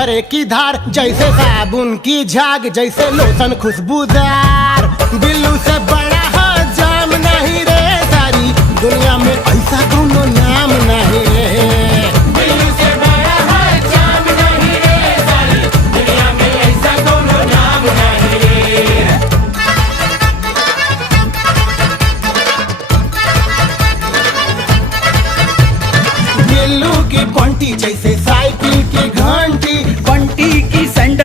उतरे की धार, जैसे साबुन की झाग, जैसे लोशन खुशबूदार।